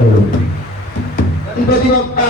गणपती बाप्पा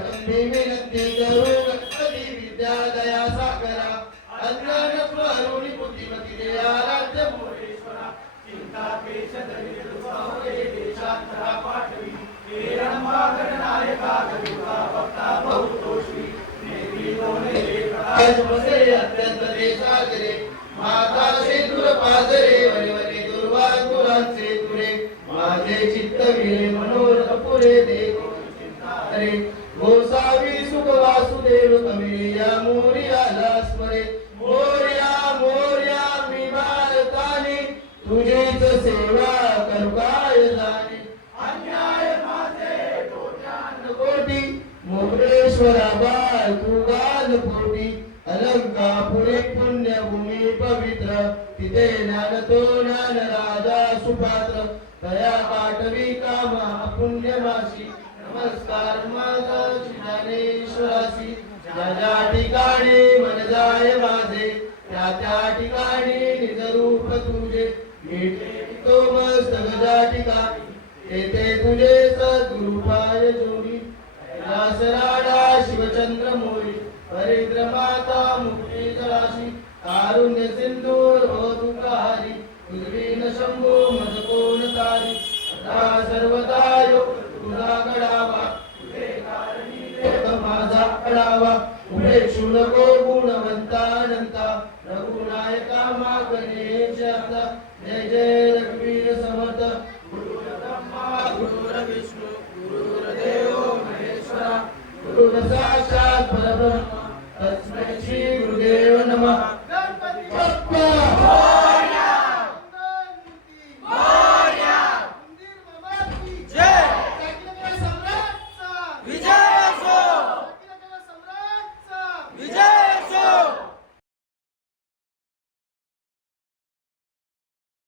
विनंती करू गणपती विद्या दया सागरा अज्ञान स्वरूपी बुद्धिमती दया राज्य मोरेश्वरा चिंता केश दरिद्र स्वावरे देशांतरा पाठवी हे रमा गणनायका गरुडा भक्ता बहुतोषी नेत्री दोने प्रकाश बसे अत्यंत देशागरे माता शेंदूर पाजरे वरे दुर्वांचे तुरे माझे चित्त विरे मनोरथ पुरे देखो चिंता हरे गोसावी सुख वासुदेव कमिया मोर्याला स्मरे मोर्या मोर्या मी भारताने तुझीच सेवा करू काय जाणे अन्याय माझे तोट्यान कोटी मोरेश्वरा बाळ तू गाल पोटी अलंकापुरी पुण्यभूमी पवित्र तिथे ज्ञानतो ज्ञान राजा सुपात्र तया पाठवी कामा पुण्यमाशी नमस्कार माझा ज्ञानेश्वरासी ज्या ज्या ठिकाणी मन जाय माझे त्या त्या ठिकाणी निज रूप तुझे मिटे तो मस्तक ज्या ठिकाणी तेथे तुझे सद्गुरुपाय जोडी कैलास राडा शिवचंद्र मोरी हरिद्र माता मुक्ती जलाशी कारुण्य सिंधू तुकारी तुझवीन शंभू मज कोण तारी आता सर्वदा योग तुझा गडावा तुझे कारणी देव माझा अडावा उपेक्षु नको गुणवंतानंता रघुनायका मागणेश आता जय जय रघुवीर समर्थ गुरुर ब्रह्मा गुरुर विष्णू गुरुर्देव महेश्वरा गुरुर साक्षात परब्रह्म तस्मै श्री गुरुदेव नमः गणपती बाप्पा मोरया मंगलमूर्ती मोरया मंदिर बाबा की जय अखिल सम्राटचा विजय असो अखिल सम्राटचा विजय